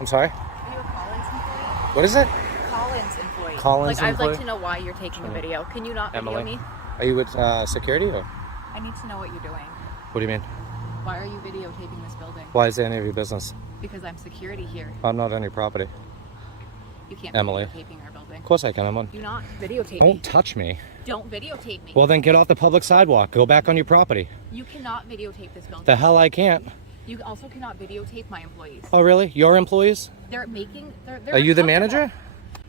I'm sorry? Are you a Collins employee? What is it? Collins employee. Collins I'd employee? like to know why you're taking a video. Can you not video me? Are you with security or? I need to know what you're doing. What do you mean? Why are you videotaping this building? Why is it any of your business? Because I'm security here. I'm not on your property. You can't be Emily. videotaping our building. Of course I can. I'm on. Do not videotape me. Don't touch me. Don't videotape me. Well, then get off the public sidewalk. Go back on your property. You cannot videotape this building. The hell I can't. You also cannot videotape my employees. Oh, really? Your employees? They're making... They're Are you the uncomfortable. manager?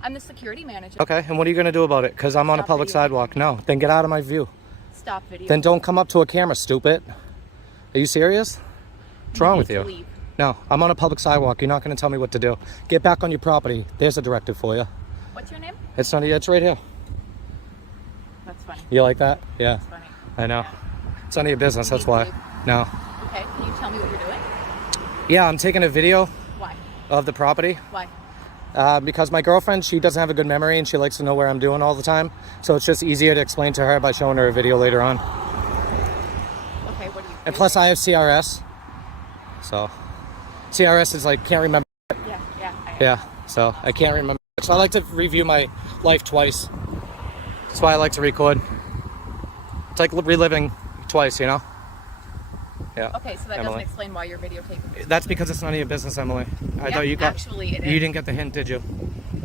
I'm the security manager. Okay, and what are you going to do about it? Because I'm on a Stop public videotaping. sidewalk. No, then get out of my view. Stop videotaping. Then don't come up to a camera, stupid. Are you serious? What's wrong with you? Leave. No, I'm on a public sidewalk. You're not going to tell me what to do. Get back on your property. There's a directive for you. What's your name? It's not. It's right here. That's funny. You like that? Yeah. That's funny. I know. Yeah. It's none of your business. You That's need to why. leave. No. Okay, can you tell me what you're doing? Yeah, I'm taking a video Why? of the property. Why? Because my girlfriend, she doesn't have a good memory and she likes to know where I'm doing all the time. So it's just easier to explain to her by showing her a video later on. Okay, what do you And plus I have CRS. So CRS is like, can't remember. Yeah, so I can't remember. So I like to review my life twice. That's why I like to record. It's like reliving twice, you know? Yeah. Okay, so that Emily. doesn't explain why you're videotaping. That's because it's none of your business, Emily. I Yeah, thought you got. actually it You is. didn't get the hint, did you?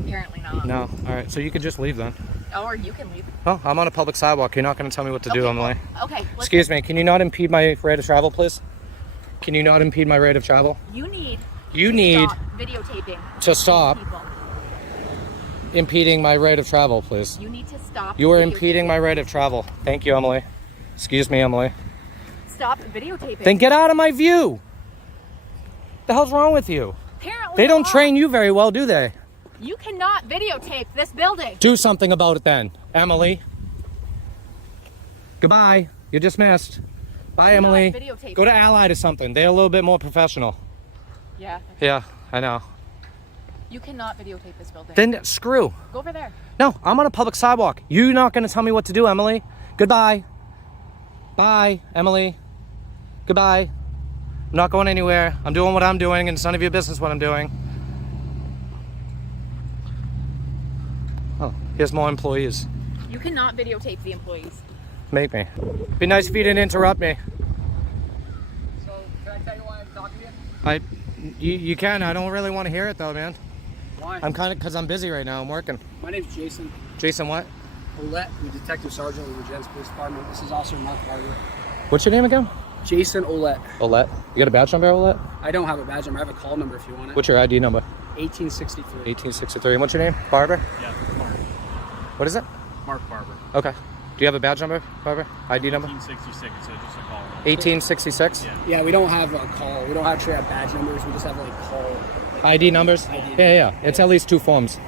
Apparently not. No. All right. So you could just leave then. Or you can leave. Oh, I'm on a public sidewalk. You're not going to tell me what to do, Okay, Emily. Okay. Let's Excuse me. Can you not impede my rate of travel, please? Can you not impede my rate of travel? You need. You to need stop videotaping. to stop People. impeding my rate of travel, please. You need to stop. You are videotaping. impeding my rate of travel. Thank you, Emily. Excuse me, Emily. Stop videotaping. Then get out of my view. The hell's wrong with you? Apparently They don't not. train you very well, do they? You cannot videotape this building. Do something about it then, Emily. Goodbye. You're dismissed. Bye, Do not Emily. videotape. Go to Allied or something. They're a little bit more professional. Yeah. Yeah, I know. You cannot videotape this building. Then screw. Go over there. No, I'm on a public sidewalk. You're not going to tell me what to do, Emily. Goodbye. Bye, Emily. Goodbye. I'm not going anywhere. I'm doing what I'm doing, and it's none of your business what I'm doing. Oh, here's more employees. You cannot videotape the employees. Make me. Be nice if you didn't interrupt me. So, can I tell you why I'm talking to you? You can. I don't really want to hear it though, man. Why? I'm kind of, because I'm busy right now. I'm working. My name's Jason Jason, what? Olette. I'm a detective sergeant with the Regents Police Department. This is Officer Mark Barber. What's your name again? Jason Olette. Olette. You got a badge number, Olette? I don't have a badge number. I have a call number if you want it. What's your ID number? 1863. 1863. And what's your name? Barber? Yeah, Mark. What is it? Mark Barber. Okay. Do you have a badge number, Barber? ID number? 1866, so just a call. 1866? Yeah. Yeah, we don't have a call. We don't actually have badge numbers. We just have like call. ID numbers? ID. Yeah. It's at least two forms.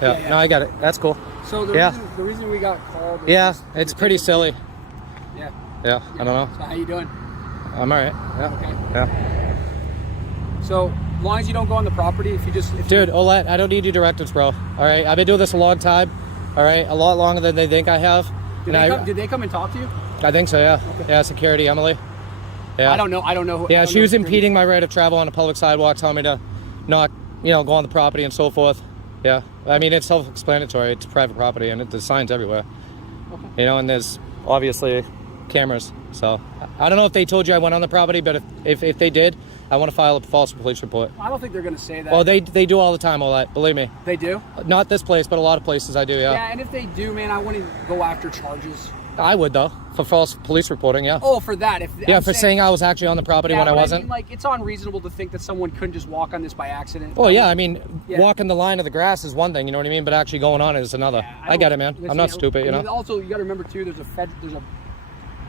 Yeah. Yeah. No, I got it. That's cool. So Yeah. the reason we got called. Yeah, is it's pretty silly. Yeah. Yeah, I don't know. So how you doing? I'm alright. Yeah. Okay. Yeah. So as long as you don't go on the property, if you just Dude, Olette, I don't need your directives, bro. Alright? I've been doing this a long time. Alright? A lot longer than they think I have. did they come and talk to you? I think so, yeah. Okay. Yeah, security, Emily. Yeah. I don't know. Yeah, she was impeding my right of travel on a public sidewalk, telling me to not, go on the property and so forth. Yeah. I mean, it's self-explanatory. It's private property, and there's signs everywhere. Okay. And there's obviously cameras. So I don't know if they told you I went on the property, but if they did, I want to file a false police report. I don't think they're going to say that. Well, they do all the time, all that. Believe me. They do? Not this place, but a lot of places I do, yeah. Yeah, and if they do, man, I want to go after charges. I would, though, for false police reporting, yeah. Oh, for that. Yeah, I'm for saying I was actually on the property when I but wasn't. mean, like, it's unreasonable to think that someone couldn't just walk on this by accident. Well, yeah, I mean, Yeah. walking the line of the grass is one thing, you know what I mean? But actually going on it is another. Yeah, I get it, man. listen, I'm not man, stupid, you and know? Also, you got to remember, too, there's a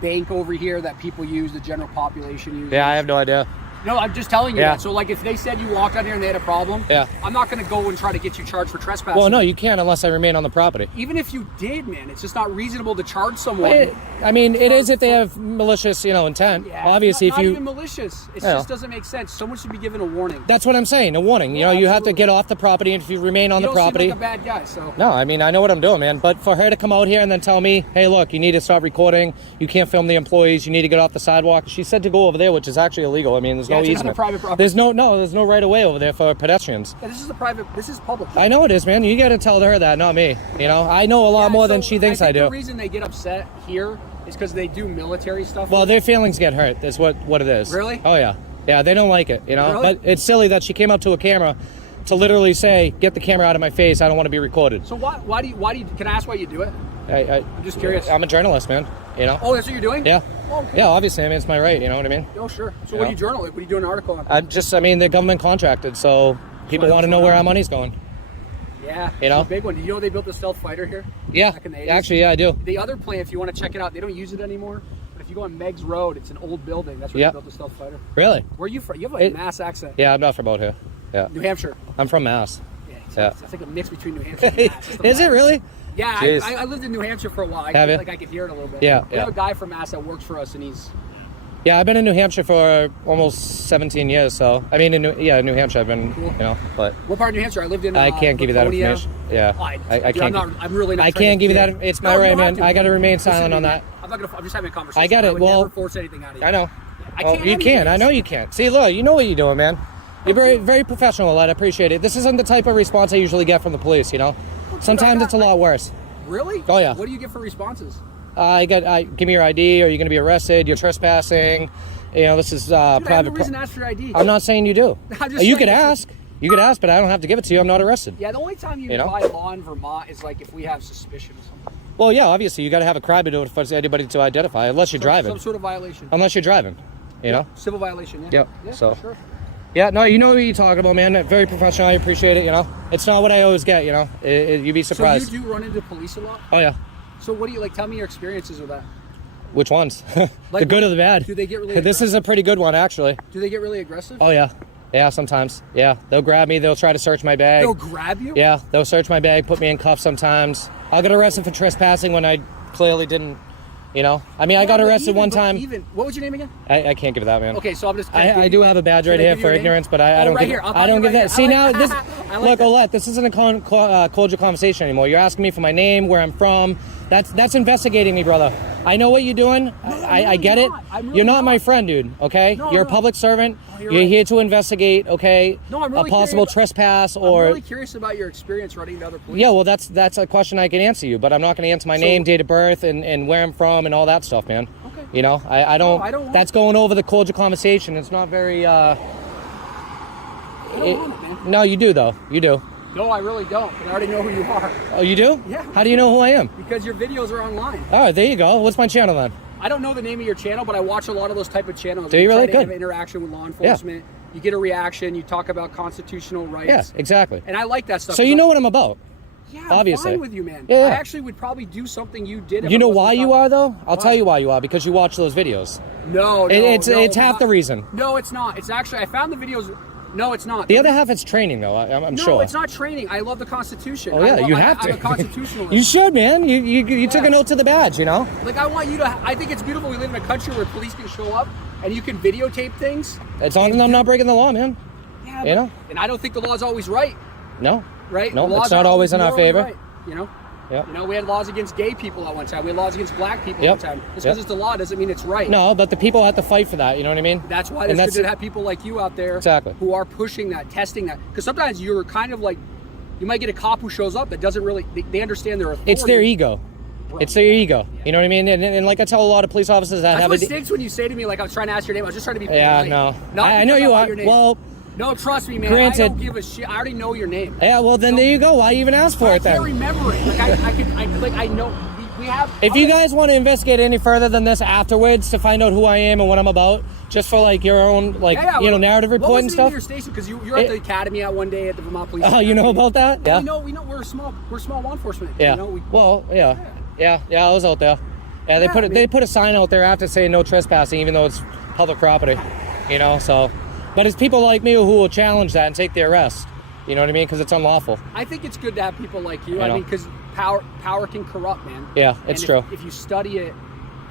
bank over here that people use, the general population uses. Yeah, I have no idea. No, I'm just telling you Yeah. that. So, like, if they said you walked out here and they had a problem, Yeah. I'm not going to go and try to get you charged for trespassing. Well, no, you can't unless I remain on the property. Even if you did, man, it's just not reasonable to charge someone. I mean, it is if they have malicious, intent. Yeah, Obviously, not if you... even malicious. It Yeah. just doesn't make sense. Someone should be given a warning. That's what I'm saying, a warning. Yeah, You have to absolutely. get off the property, and if you remain on You the don't property... seem like a bad guy, so. No, I mean, I know what I'm doing, man. But for her to come out here and then tell me, hey, look, you need to stop recording. You can't film the employees. You need to get off the sidewalk. She said to go over there, which is actually illegal. I mean, there's no it's not a easement. private property. There's no right of way over there for pedestrians. Yeah, this is public. I know it is, man. You got to tell her that, not me. You know, I know a lot more than she thinks I think do. The reason they get upset here is because they do military stuff. Well, their feelings get hurt. That's what it is. Really? Oh yeah, yeah. They don't like it, you know. Really? But it's silly that she came up to a camera to literally say, "Get the camera out of my face. I don't want to be recorded." So why do you? Can I ask why you do it? I'm just curious. I'm a journalist, man. You know. Oh, that's what you're doing? Yeah. Oh, okay. Yeah. Obviously, I mean, it's my right. You know what I mean? Oh, sure. So You what know? do you journal? What do you do an article on? I mean, they're government contracted, so people want to know where our money's going. Yeah. You know? It's a big one. Did you know they built the stealth fighter here? Yeah. Back in the 80s? Actually, yeah, I do. The other plant, if you want to check it out, they don't use it anymore. But if you go on Meg's Road, it's an old building. That's where Yeah. they built the stealth fighter. Really? Where are you from? You have like a Mass accent. Yeah, I'm not from out here. Yeah. New Hampshire. I'm from Mass. Yeah. Yeah. It's like a mix between New Hampshire and Mass. It's the Is it vibe. really? Yeah, Jeez. I lived in New Hampshire for a while. I Have you? like I could hear it a little bit. Yeah, We have a guy from Mass that works for us, and he's Yeah, I've been in New Hampshire for almost 17 years. So I mean, in New Hampshire, I've been, Cool. you know, but what part of New Hampshire? I lived in. I can't give you that Laconia. information. Yeah, Oh, I dude, can't. I'm really not. I trying can't to give you kid. that. It's my No, you right, don't man. have to. I got to remain Listen silent to on me, that. man. I'm just having a conversation. I get it. would Well, never force anything out of you. I know. I Oh, can't. you can. I know you can. See, look, you know what you're doing, man. You're very professional, lad. I appreciate it. This isn't the type of response I usually get from the police, you know? Sometimes it's a lot worse. Really? Oh, yeah. What do you get for responses? Give me your ID, or you're going to be arrested, you're trespassing. You know, this is Dude, I have no private. reason to ask for your ID. I'm not saying you do. I'm just You saying could this ask. You could ask, but I don't have to give it to you. I'm not arrested. Yeah, the only time you know? buy law in Vermont is like if we have suspicion or something. Well, yeah, obviously, you got to have a crime to do it for anybody to identify, unless you're driving. Some sort of violation. Unless you're driving, you know? Civil violation, yeah. Yep, Yeah, so. sure. Yeah, no, you know what you're talking about, man. Very professional. I appreciate it, you know? It's not what I always get, you know? You'd be surprised. So you do run into police a lot? Oh, yeah. So what do you, like, tell me your experiences with that. Which ones? Like, The good or the bad? do they get really This is a pretty good one, actually. Do they get really aggressive? Oh, yeah. Yeah, sometimes. Yeah, they'll grab me. They'll try to search my bag. They'll grab you? Yeah, they'll search my bag, put me in cuffs sometimes. I'll get arrested for trespassing when I clearly didn't, you know? I mean, I got Yeah, but arrested one but time. what was your name again? I can't give that, man. Okay, so I'm just... I do have a badge right Can I here give you for your name? ignorance, but I Oh, don't right give here. I'll I don't find you give right that. See, here. now, this... I like Look, that. Olette, this isn't a cordial conversation anymore. You're asking me for my name, where I'm from. That's investigating me, brother. I know what you're doing. I get it. I'm really You're not my not. friend, dude, okay? No, You're a no. public servant. you're You're right. here to investigate, okay? No, I'm really a possible curious- trespass I'm or... really curious about your experience running to other police. Yeah, well, that's a question I can answer you, but I'm not going to answer my name, date of birth, and where I'm from, and all that stuff, man. Okay. You know, I don't. No, I don't want that's going over the cordial conversation. It's not very. I don't want it, man. No, you do though. You do. No, I really don't, but I already know who you are. Oh, you do? Yeah. How do you know who I am? Because your videos are online. All right, there you go. What's my channel then? I don't know the name of your channel, but I watch a lot of those type of channels. Do you really? Try to have Good. interaction with law enforcement. You get a reaction. You talk about constitutional rights. Yeah, exactly. And I like that stuff. So you know what I'm about. Yeah, obviously. I'm fine with you, man. Yeah. I actually would probably do something you did. if You I know wasn't why you talking- are though? I'll Why? tell you why you are, because you watch those videos. No, It's half the reason. No, it's not. It's actually I found the videos. No, it's not. The other half is training though. I'm no, sure. it's not training. I love the Constitution. Oh yeah, you have I'm to. a constitutionalist. You should, man. You took Yeah. a note to the badge, you know. Like I want you to. I think it's beautiful. We live in a country where police can show up and you can videotape things. As long as I'm not breaking the law, man. Yeah, You know? And I don't think the law is always right. No. Right? No, The laws it's not aren't always in our morally favor. right, you know. Yep. You know, we had laws against gay people at one time. We had laws against black people Yep. at one time. Just Yep. because it's the law doesn't mean it's right. No, but the people have to fight for that. You know what I mean? That's why And it's good to have people like you out there Exactly. who are pushing that, testing that. Because sometimes you're kind of like, you might get a cop who shows up that doesn't really, they understand their authority. It's their ego. It's their ego. You know what I mean? And like I tell a lot of police officers that That's have what a... stinks when you say to me, like, I was trying to ask your name. I was just trying to be polite. Yeah, no. Not I know because you want are. your name. Well, no, trust me, man. granted- I don't give a shit. I already know your name. yeah, well, then there you go. Why even ask for I it can't then? remember it. Like, I know. We have... If you guys want to investigate any further than this afterwards to find out who I am and what I'm about, just for like your own, like, narrative What report was and the name of stuff. your station? Because you're at the academy at one day at the Vermont Police. Oh, you know Academy. about that? Yeah. We know. We're small law enforcement. Yeah. You know, Well, yeah. I was out there. Yeah, they Yeah, they put a sign out there after saying no trespassing, even though it's public property. You know, so. But it's people like me who will challenge that and take the arrest. You know what I mean? Because it's unlawful. I think it's good to have people like you. You I know. mean, because power can corrupt, man. Yeah, it's And true. If you study it,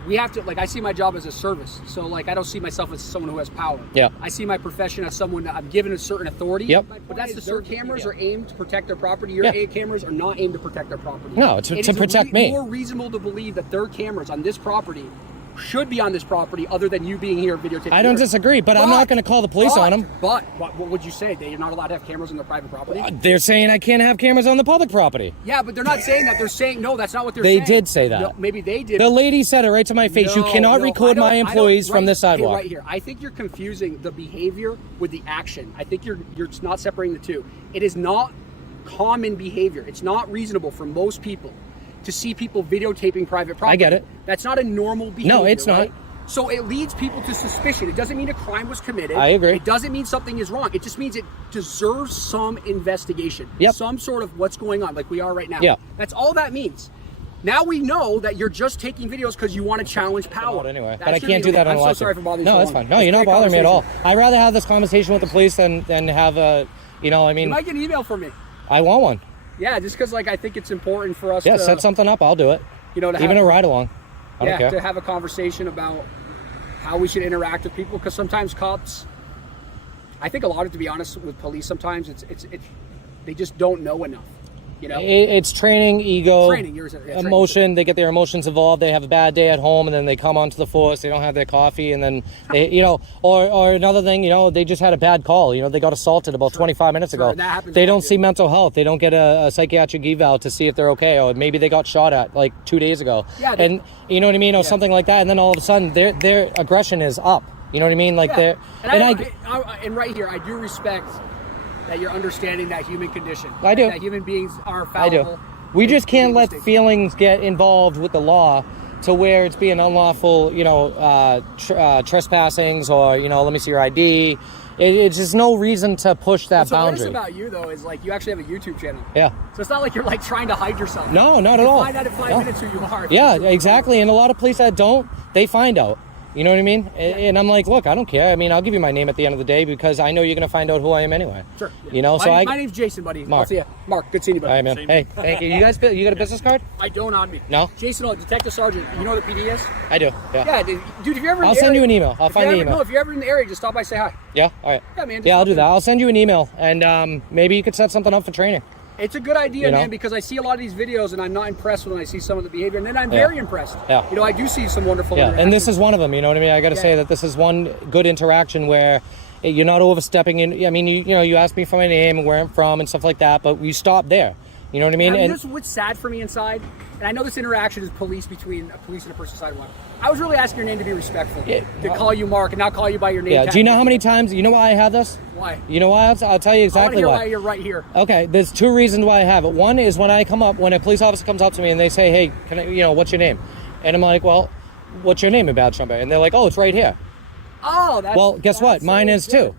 we have to, like, I see my job as a service. So, like, I don't see myself as someone who has power. Yeah. I see my profession as someone that I'm given a certain authority. Yep. But that's their cameras are aimed to protect their property. Your Yeah. cameras are not aimed to protect their property. No, it's It to is protect me. more reasonable to believe that their cameras on this property should be on this property other than you being here videotaping. I don't disagree, but I'm not going to call the police on them. But what would you say? They're not allowed to have cameras on their private property? They're saying I can't have cameras on the public property. Yeah, but they're not saying that. They're saying, no, that's not what they're saying. They did say that. No, maybe they did. The lady said it right to my face. You cannot record my employees from this sidewalk. Right here. I think you're confusing the behavior with the action. I think you're not separating the two. It is not common behavior. It's not reasonable for most people to see people videotaping private property. I get it. That's not a normal behavior. No, it's not. Right? So it leads people to suspicion. It doesn't mean a crime was committed. I agree. It doesn't mean something is wrong. It just means it deserves some investigation. Yep. Some sort of what's going on, like we are right now. Yeah. That's all that means. Now we know that you're just taking videos because you want to challenge power. Anyway, That's but I your can't do that on I'm a so live sorry for bothering you. No, so that's long. fine. No, you're not Great bothering me at all. conversation. I'd rather have this conversation with the police than have a, I You mean, might get an email from me. I want one. Yeah, just because I think it's important for us Yeah, to set something up. I'll do it. to Even have, a ride along. I don't care. to have a conversation about how we should interact with people, because sometimes cops, I think a lot of, to be honest, with police, sometimes it's they just don't know enough. It's training, ego, Training, training. emotion. They get their emotions involved. They have a bad day at home, and then they come onto the force. They don't have their coffee, and then they, or another thing, they just had a bad call. They got assaulted about 25 minutes ago. That happens They a lot, don't see mental health. They don't get a psychiatric eval to see if they're okay, or maybe they got shot at like 2 days ago. Yeah, and you know what I mean, or something like that. And then all of a sudden, their aggression is up. You know what I mean? Like they're and right here, I do respect that you're understanding that human condition. I do. That human beings are fallible. I do. We just can't let feelings get involved with the law to where it's being unlawful, trespassings or, let me see your ID. It's just no reason to push that boundary. What's about you, though, is you actually have a YouTube channel. Yeah. So it's not like you're trying to hide yourself. No, not at all. You find out in 5 minutes who you are. Yeah, exactly. And a lot of police that don't, they find out. You know what I mean? And I'm like, look, I don't care. I mean, I'll give you my name at the end of the day because I know you're going to find out who I am anyway. Sure. My name's Jason, buddy. Mark. I'll see you. Mark, good seeing you, buddy. All right, man. Hey, thank you. You guys, you got a business card? I don't on me. No? Jason, Detective Sergeant. You know what the PD is? I do, yeah. Yeah, dude, if you're ever in I'll the send area, you an email. I'll find the email. No, if you're ever in the area, just stop by, say hi. Yeah? All right. Yeah, man. Yeah, I'll do that. I'll send you an email, and maybe you could set something up for training. It's a good idea, man, because I see a lot of these videos and I'm not impressed when I see some of the behavior, and then I'm very impressed. Yeah. I do see some wonderful interactions. And this is one of them, you know what I mean? I got to say that this is one good interaction where you're not overstepping in. I mean, you asked me for my name and where I'm from and stuff like that, but we stopped there. You know what I mean? And this is what's sad for me inside, and I know this interaction is between a police and a person sidewalk. I was really asking your name to be respectful, to call you Mark and not call you by your name. Yeah. Do you know how many times? You know why I have this? Why? You know why? I'll tell you exactly why you're right here. Okay. There's two reasons why I have it. One is when a police officer comes up to me and they say, "Hey, can I? What's your name?" And I'm like, "Well, what's your name and badge number?" And they're like, "Oh, it's right here." Oh, that's. Well, guess what? Mine is too.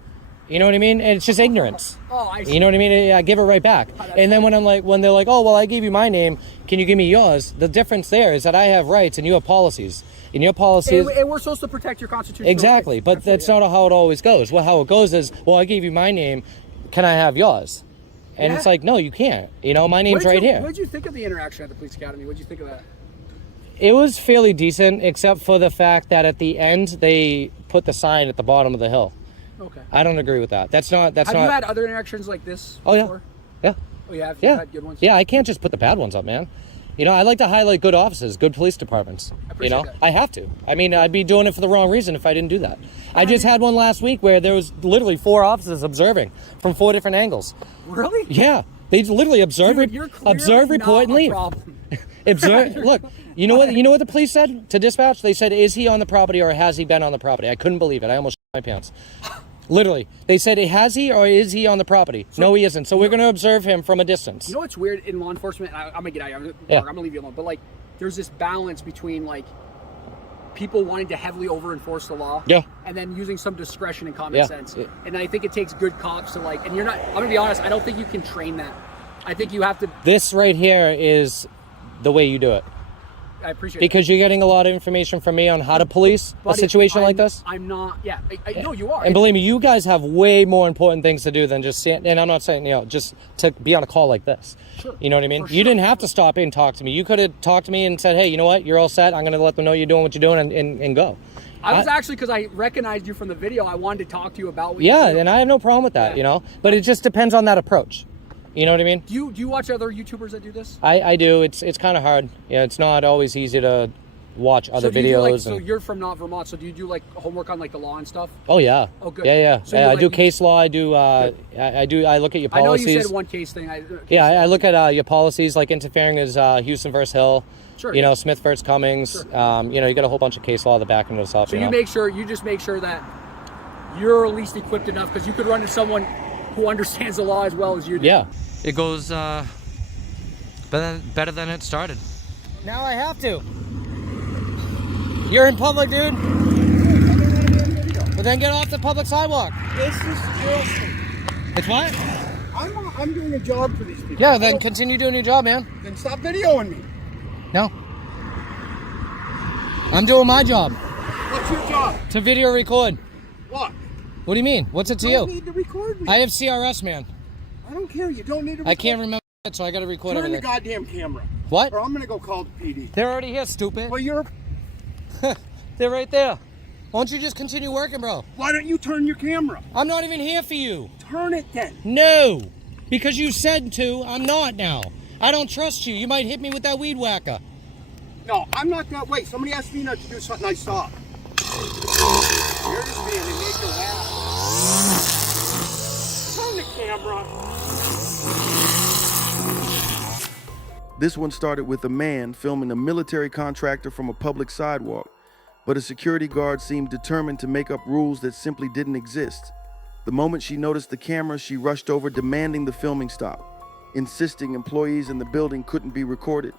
You know what I mean? And it's just ignorance. Oh, I see. You know what I mean? I give it right back. And then when they're like, "Oh, well, I gave you my name. Can you give me yours?" The difference there is that I have rights and you have policies. And your policies. And we're supposed to protect your constitutional exactly, rights. but that's not how it always goes. Well, how it goes is, well, I gave you my name. Can I have yours? And it's like, no, you can't. My name's right here. What did you think of the interaction at the police academy? What did you think of that? It was fairly decent, except for the fact that at the end they put the sign at the bottom of the hill. Okay. I don't agree with that. Have you had other interactions like this before? Yeah. Oh, you have? Yeah. You've had good ones? Yeah, I can't just put the bad ones up, man. I like to highlight good offices, good police departments. I appreciate that. I have to. I mean, I'd be doing it for the wrong reason if I didn't do that. I just had one last week where there was literally 4 officers observing from 4 different angles. Really? Yeah. They literally observe, report, and leave. Observe. Look, you know what the police said to dispatch? They said, "Is he on the property or has he been on the property?" I couldn't believe it. I almost shit my pants. Literally, they said, "Has he or is he on the property?" No, he isn't. So we're going to observe him from a distance. You know what's weird in law enforcement? I'm gonna get out of here. I'm gonna leave you alone. But there's this balance between people wanting to heavily over-enforce the law, and then using some discretion and common sense. Yeah. And I think it takes good cops to and you're not. I'm gonna be honest. I don't think you can train that. I think you have to. This right here is the way you do it. I appreciate it. Because you're getting a lot of information from me on how to police a situation like this. I'm not. Yeah, I know you are. And believe me, you guys have way more important things to do than just sit. And I'm not saying just to be on a call like this. Sure. You know what I mean? You didn't have to stop in and talk to me. You could have talked to me and said, "Hey, you know what? You're all set. I'm going to let them know you're doing what you're doing and go." I was actually, because I recognized you from the video, I wanted to talk to you about what you do. And I have no problem with that. But it just depends on that approach. You know what I mean? Do you watch other YouTubers that do this? I do. It's kind of hard. It's not always easy to watch other So do you do, videos. like, so you're from not Vermont, so do you do like homework on like the law and stuff? Oh yeah. Oh good. Yeah. So I do case law. I do. I look at your policies. I know you said one case thing. I look at your policies. Like interfering is Houston versus Hill. Sure. You know, Smith versus Cummings. Sure. You know, you got a whole bunch of case law at the back end of stuff. So you just make sure that you're at least equipped enough, because you could run into someone who understands the law as well as you do. Yeah. It goes better than it started. Now I have to. You're in public, dude. But then get off the public sidewalk. This is jail state. It's what? I'm doing a job for these people. Yeah, then continue doing your job, man. Then stop videoing me. No. I'm doing my job. What's your job? To video record. What? What do you mean? What's it to You you? don't need to record me. I have CRS, man. I don't care. You don't need to record. I can't remember it, so I gotta record Turn everything. the goddamn camera. What? Or I'm gonna go call the PD. They're already here, stupid. Well, They're right there. Why don't you just continue working, bro? why don't you turn your camera? I'm not even here for you. Turn it then. No. Because you said to, I'm not now. I don't trust you. You might hit me with that weed whacker. No, I'm not that way. Somebody asked me not to do something, I stopped. You're just being a make your laugh. Turn the camera. This one started with a man filming a military contractor from a public sidewalk, but a security guard seemed determined to make up rules that simply didn't exist. The moment she noticed the camera, she rushed over demanding the filming stop, insisting employees in the building couldn't be recorded.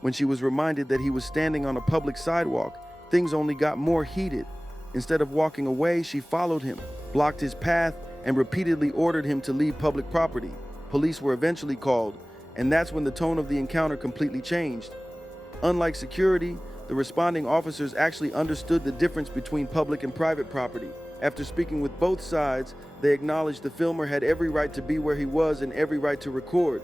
When she was reminded that he was standing on a public sidewalk, things only got more heated. Instead of walking away, she followed him, blocked his path, and repeatedly ordered him to leave public property. Police were eventually called, and that's when the tone of the encounter completely changed. Unlike security, the responding officers actually understood the difference between public and private property. After speaking with both sides, they acknowledged the filmer had every right to be where he was and every right to record.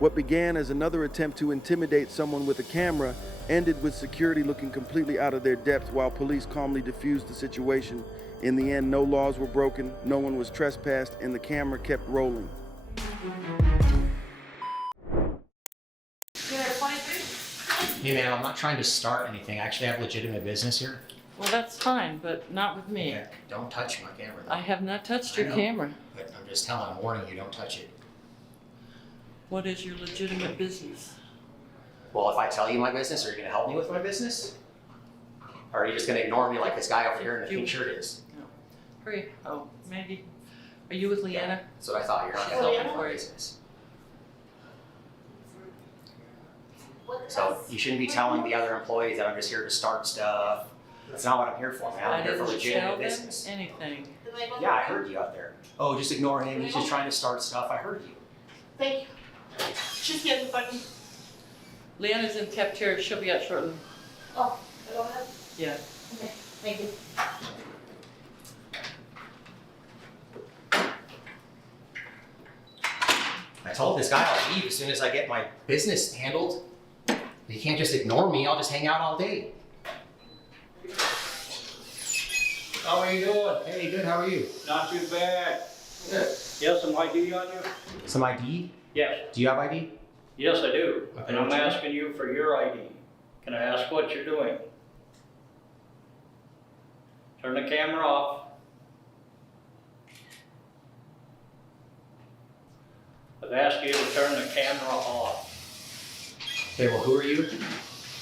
What began as another attempt to intimidate someone with a camera ended with security looking completely out of their depth while police calmly diffused the situation. In the end, no laws were broken, no one was trespassed, and the camera kept rolling. Hey man, I'm not trying to start anything. I actually have legitimate business here. Well, that's fine, but not with me. Yeah, don't touch my camera though. I have not touched I your know. camera. But I'm just telling, I'm warning you, don't touch it. What is your legitimate business? Well, if I tell you my business, are you gonna help me with my business? Or are you just gonna ignore me like this guy over here in the pink shirt is? No. Hurry. Oh, Maggie. Are you with Leanna? That's what I thought. You're not gonna help me with my business. So you shouldn't be telling the other employees that I'm just here to start stuff. That's not what I'm here for, man. I'm here for didn't legitimate tell them business. anything. Yeah, I heard you out there. Oh, just ignore him. He's just trying to start stuff. I heard you. Thank you. She's getting funny. Leanna's in the cafeteria. She'll be out shortly. Oh, I don't have. Yeah. Okay, thank you. I told this guy I'll leave as soon as I get my business handled. You can't just ignore me. I'll just hang out all day. How are you doing? Hey, good. How are you? Not too bad. Good. You have some ID on you? Some ID? Yes. Do you have ID? Yes, I do. Okay. And I'm asking you for your ID. Can I ask what you're doing? Turn the camera off. I've asked you to turn the camera off. Okay, well, who are you?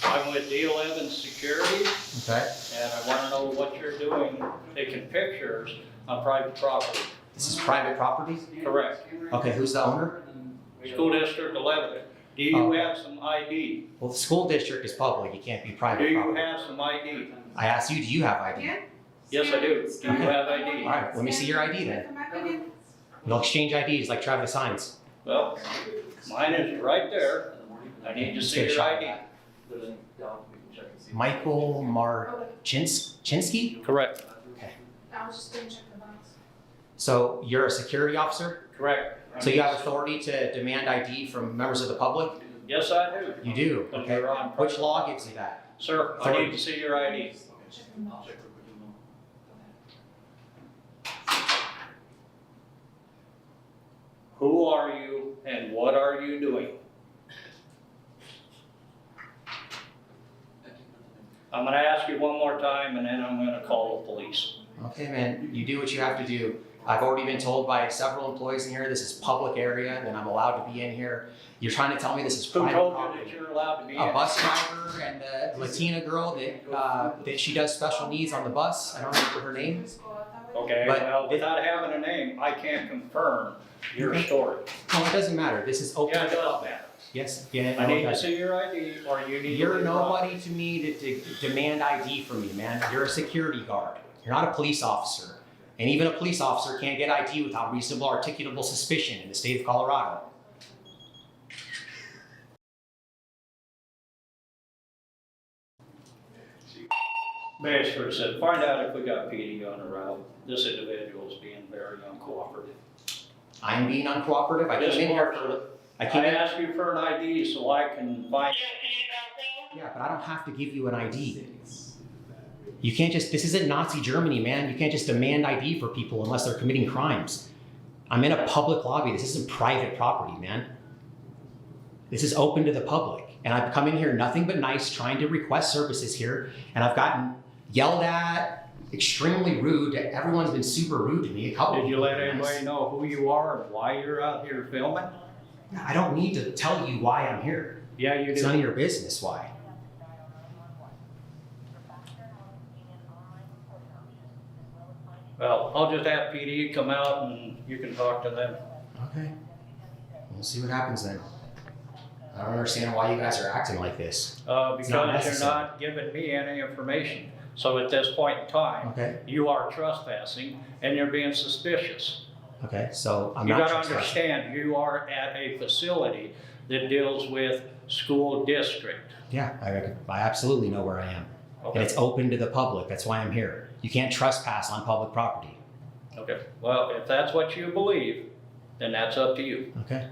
I'm with D11 Security, Okay. and I want to know what you're doing taking pictures on private property. This is private property? Correct. Okay, who's the owner? School District 11. Do you Oh. have some ID? Well, the school district is public. It can't be Do private you property. have some ID? I asked you, do you have ID? Yes, I do. Do you have ID? All right, let me see your ID then. We'll exchange IDs like traffic signs. Well, mine is right there. I need to Let's see get a your shot ID. at that. Michael Marchinsky? Correct. Okay. I was just gonna check the box. So you're a security officer? Correct. So you have authority to demand ID from members of the public? Yes, I do. You do? But Okay. you're on Which law gives you that? Sir, I need to see your ID. Check the box. Who are you and what are you doing? I'm gonna ask you one more time and then I'm gonna call the police. Okay, man, you do what you have to do. I've already been told by several employees in here, this is public area, and I'm allowed to be in here. You're trying to tell me this is Who private told you property? that you're allowed to be in? A bus driver and the Latina girl that she does special needs on the bus. I don't remember her name. Okay, But well, without having a name, I can't confirm your story. No, it doesn't matter. This is open Yeah, it to the does public. matter. Yes, yeah. I no, it need to doesn't. see your ID or you need to. You're leave nobody to me to demand ID from me, man. You're a security guard. You're not a police officer. And even a police officer can't get ID without reasonable articulable suspicion in the state of Colorado. Basically said, find out if we got PD on the route. This individual is being very uncooperative. I'm being uncooperative. I This came in here part- for. I I came in. asked you for an ID so I can find. Yeah, but I don't have to give you an ID. You can't just. This isn't Nazi Germany, man. You can't just demand ID for people unless they're committing crimes. I'm in a public lobby. This isn't private property, man. This is open to the public. And I've come in here nothing but nice, trying to request services here, and I've gotten yelled at, extremely rude. Everyone's been super rude to me. A couple. Did you people let have been nice. anybody know who you are and why you're out here filming? I don't need to tell you why I'm here. Yeah, you It's do. none of your business why. Well, I'll just have PD come out and you can talk to them. Okay. We'll see what happens then. I don't understand why you guys are acting like this. Because not you're necessary. not giving me any information. So at this point in time, Okay. you are trespassing and you're being suspicious. Okay, so I'm You not gotta trespassing. understand, you are at a facility that deals with school district. Yeah, I absolutely know where I am. And Okay, it's open to the public. That's why I'm here. You can't trespass on public property. okay. Well, if that's what you believe, then that's up to you. Okay.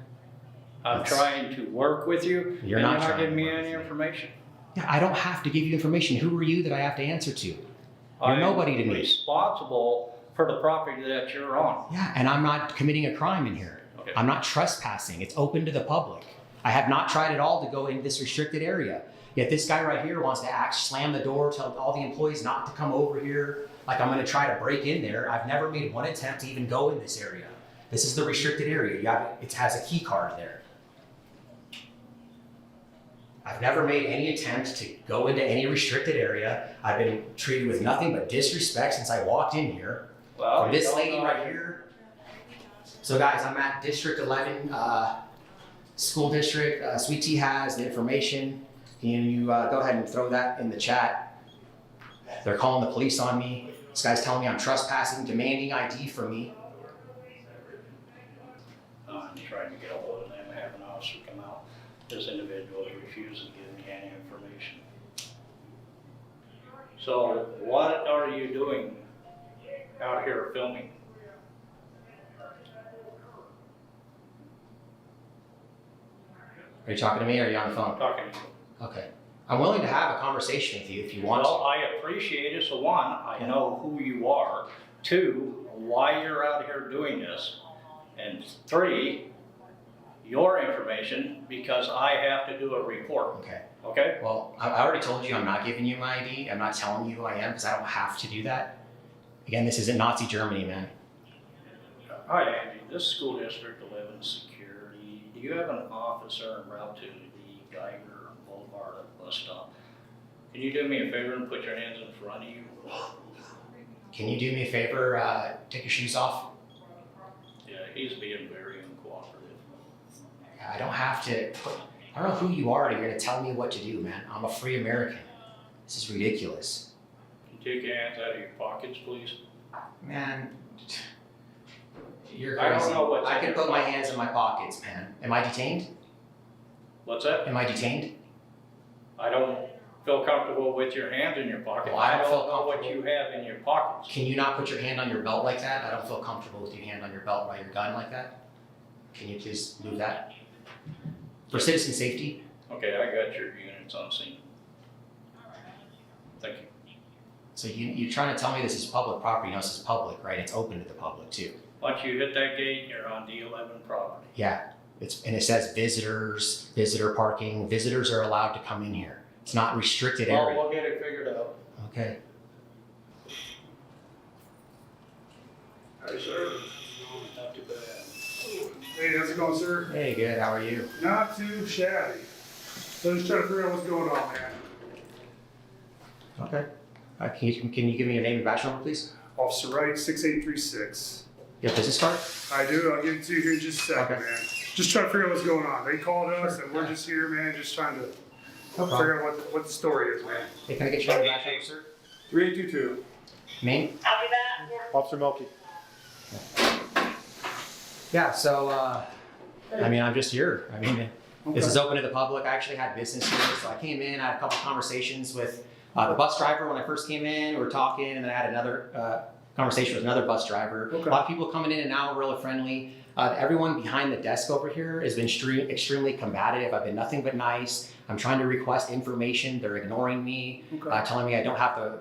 I'm Yes. trying to work with you, and You're you're not not trying giving to me work any with me. information. Yeah, I don't have to give you information. Who are you that I have to answer to? You're I'm nobody to me. responsible for the property that you're on. Yeah, and I'm not committing a crime in here. Okay. I'm not trespassing. It's open to the public. I have not tried at all to go into this restricted area. Yet this guy right here wants to slam the door, tell all the employees not to come over here. Like I'm gonna try to break in there. I've never made one attempt to even go in this area. This is the restricted area. It has a key card there. I've never made any attempt to go into any restricted area. I've been treated with nothing but disrespect since I walked in here. Well, From you this don't lady know- right here. So guys, I'm at District 11 School District. Sweet Tea has the information. Can you go ahead and throw that in the chat? They're calling the police on me. This guy's telling me I'm trespassing, demanding ID from me. I'm trying to get a hold of them, have an officer come out. This individual is refusing to give me any information. So what are you doing out here filming? Are you talking to me or are you on the phone? Talking to you. Okay. I'm willing to have a conversation with you if you want Well, to. I appreciate it. So one, I know who you are. Two, why you're out here doing this. And three, your information, because I have to do a report. Okay. Okay? Well, I already told you I'm not giving you my ID. I'm not telling you who I am because I don't have to do that. Again, this isn't Nazi Germany, man. Hi, Andy. This is School District 11 Security. Do you have an officer en route to the Geiger Boulevard bus stop? Can you do me a favor and put your hands in front of you? Can you do me a favor? Take your shoes off. Yeah, he's being very uncooperative. I don't have to put, I don't know who you are and you're going to tell me what to do, man. I'm a free American. This is ridiculous. Can you take your hands out of your pockets, please? Man, you're I don't crazy. know what's I in can your put my pockets. hands in my pockets, man. Am I detained? What's that? Am I detained? I don't feel comfortable with your hands in your pocket. Well, I don't I feel don't know what comfortable. you have in your pockets. Can you not put your hand on your belt like that? I don't feel comfortable with your hand on your belt by your gun like that. Can you please move that? For citizen safety? Okay, I got your units on scene. Thank you. So you're trying to tell me this is public property. No, this is public, right? It's open to the public too. Once you hit that gate, you're on D11 property. Yeah, and it says visitors, visitor parking. Visitors are allowed to come in here. It's not restricted Well, area. we'll get it figured out. Okay. Hi, sir. Not too bad. Hey, how's it going, sir? Hey, good. How are you? Not too shabby. So just trying to figure out what's going on, man. Okay. Can you give me your name and badge number, please? Officer Wright, 6836. You have business card? I do. I'll give it to you here in just a second, Okay. man. Just trying to figure out what's going on. They called us, and we're just here, man, just trying to figure out what the story is, man. Hey, can I get your name and badge number, sir? 3822. Name? Officer Melky. Yeah, so, I mean, I'm just here. I mean, this is open to the public. I actually had business here, so I came in, I had a couple conversations with the bus driver when I first came in. We were talking, and then I had another conversation with another bus driver. Okay. A lot of people coming in and out, really friendly. Everyone behind the desk over here has been extremely combative. I've been nothing but nice. I'm trying to request information. They're ignoring me, telling me I don't have to,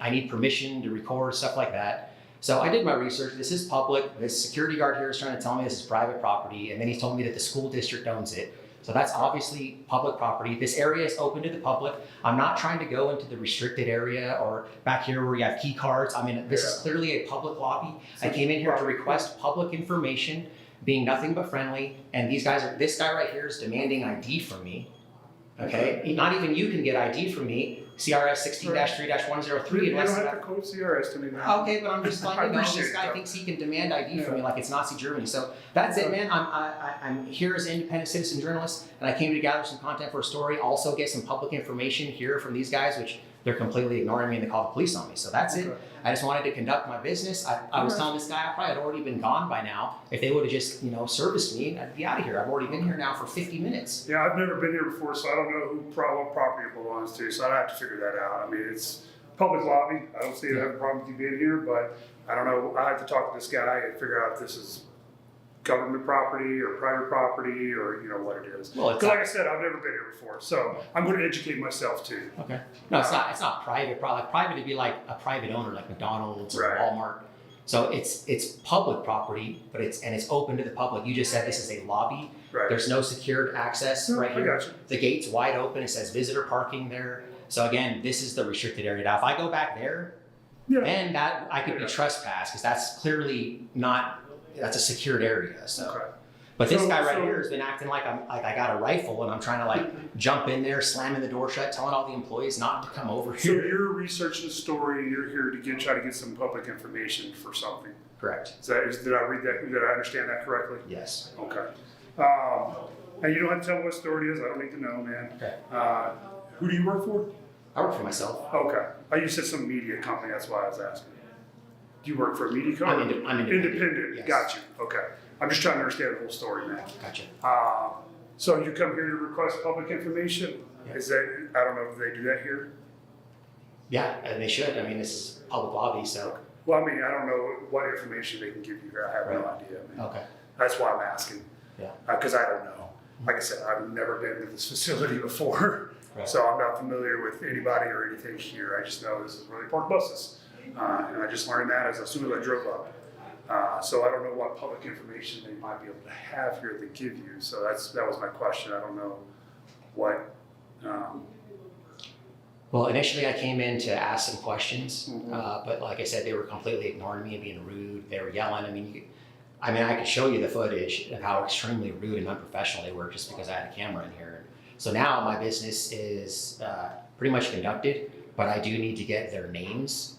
I need permission to record, stuff like that. So I did my research. This is public. This security guard here is trying to tell me this is private property, and then he told me that the school district owns it. So that's obviously public property. This area is open to the public. I'm not trying to go into the restricted area or back here where you have key cards. I mean, this is clearly a public lobby. I came in here to request public information, being nothing but friendly, and this guy right here is demanding ID from me. Okay? Not even you can get ID from me. CRS 16-3-103. You don't have to quote CRS to me, man. Okay, but I'm just letting you know this guy thinks he can demand ID from me like it's Nazi Germany. So that's it, man. I'm here as an independent citizen journalist, and I came to gather some content for a story. Also get some public information here from these guys, which they're completely ignoring me and they call the police on me. So that's it. I just wanted to conduct my business. I was telling this guy I probably had already been gone by now. If they would have just, serviced me, I'd be out of here. I've already been here now for 50 minutes. Yeah, I've never been here before, so I don't know what property it belongs to, so I'd have to figure that out. I mean, it's public lobby. I don't see it having a problem with you being here, but I don't know. I have to talk to this guy and figure out if this is government property or private property or what it is. Well, like I said, I've never been here before, so I'm going to educate myself too. Okay. No, it's not private. Like private would be like a private owner, like McDonald's or Walmart. So it's public property, but it's open to the public. You just said this is a lobby. Right. There's no secured access right here. I got you. The gate's wide open. It says visitor parking there. So again, this is the restricted area. Now, if I go back there, then that I could be trespassed because that's clearly not. That's a secured area. So, but this guy right here has been acting like I got a rifle and I'm trying to jump in there, slamming the door shut, telling all the employees not to come over So here. you're researching the story. You're here to try to get some public information for something. Correct. Did I read that? Did I understand that correctly? Yes. Okay. And you don't have to tell me what story it is. I don't need to know, man. Okay. Who do you work for? I work for myself. Okay. You said some media company. That's why I was asking. Do you work for a media company? I'm independent. Independent. Yes. Got you. Okay. I'm just trying to understand the whole story, man. Gotcha. So you come here to request public information? Yeah. Is that, I don't know if they do that here. Yeah, and they should. I mean, this is public lobby, so. Well, I mean, I don't know what information they can give you here. I have no idea, man. Okay. That's why I'm asking. Yeah. Because I don't know. Like I said, I've never been to this facility before. Right. So I'm not familiar with anybody or anything here. I just know this is where they park buses. And I just learned that as soon as I drove up. So I don't know what public information they might be able to have here to give you. So that was my question. I don't know what. Well, initially I came in to ask some questions, but like I said, they were completely ignoring me and being rude. They were yelling. I mean, I could show you the footage of how extremely rude and unprofessional they were just because I had a camera in here. So now my business is pretty much conducted, but I do need to get their names.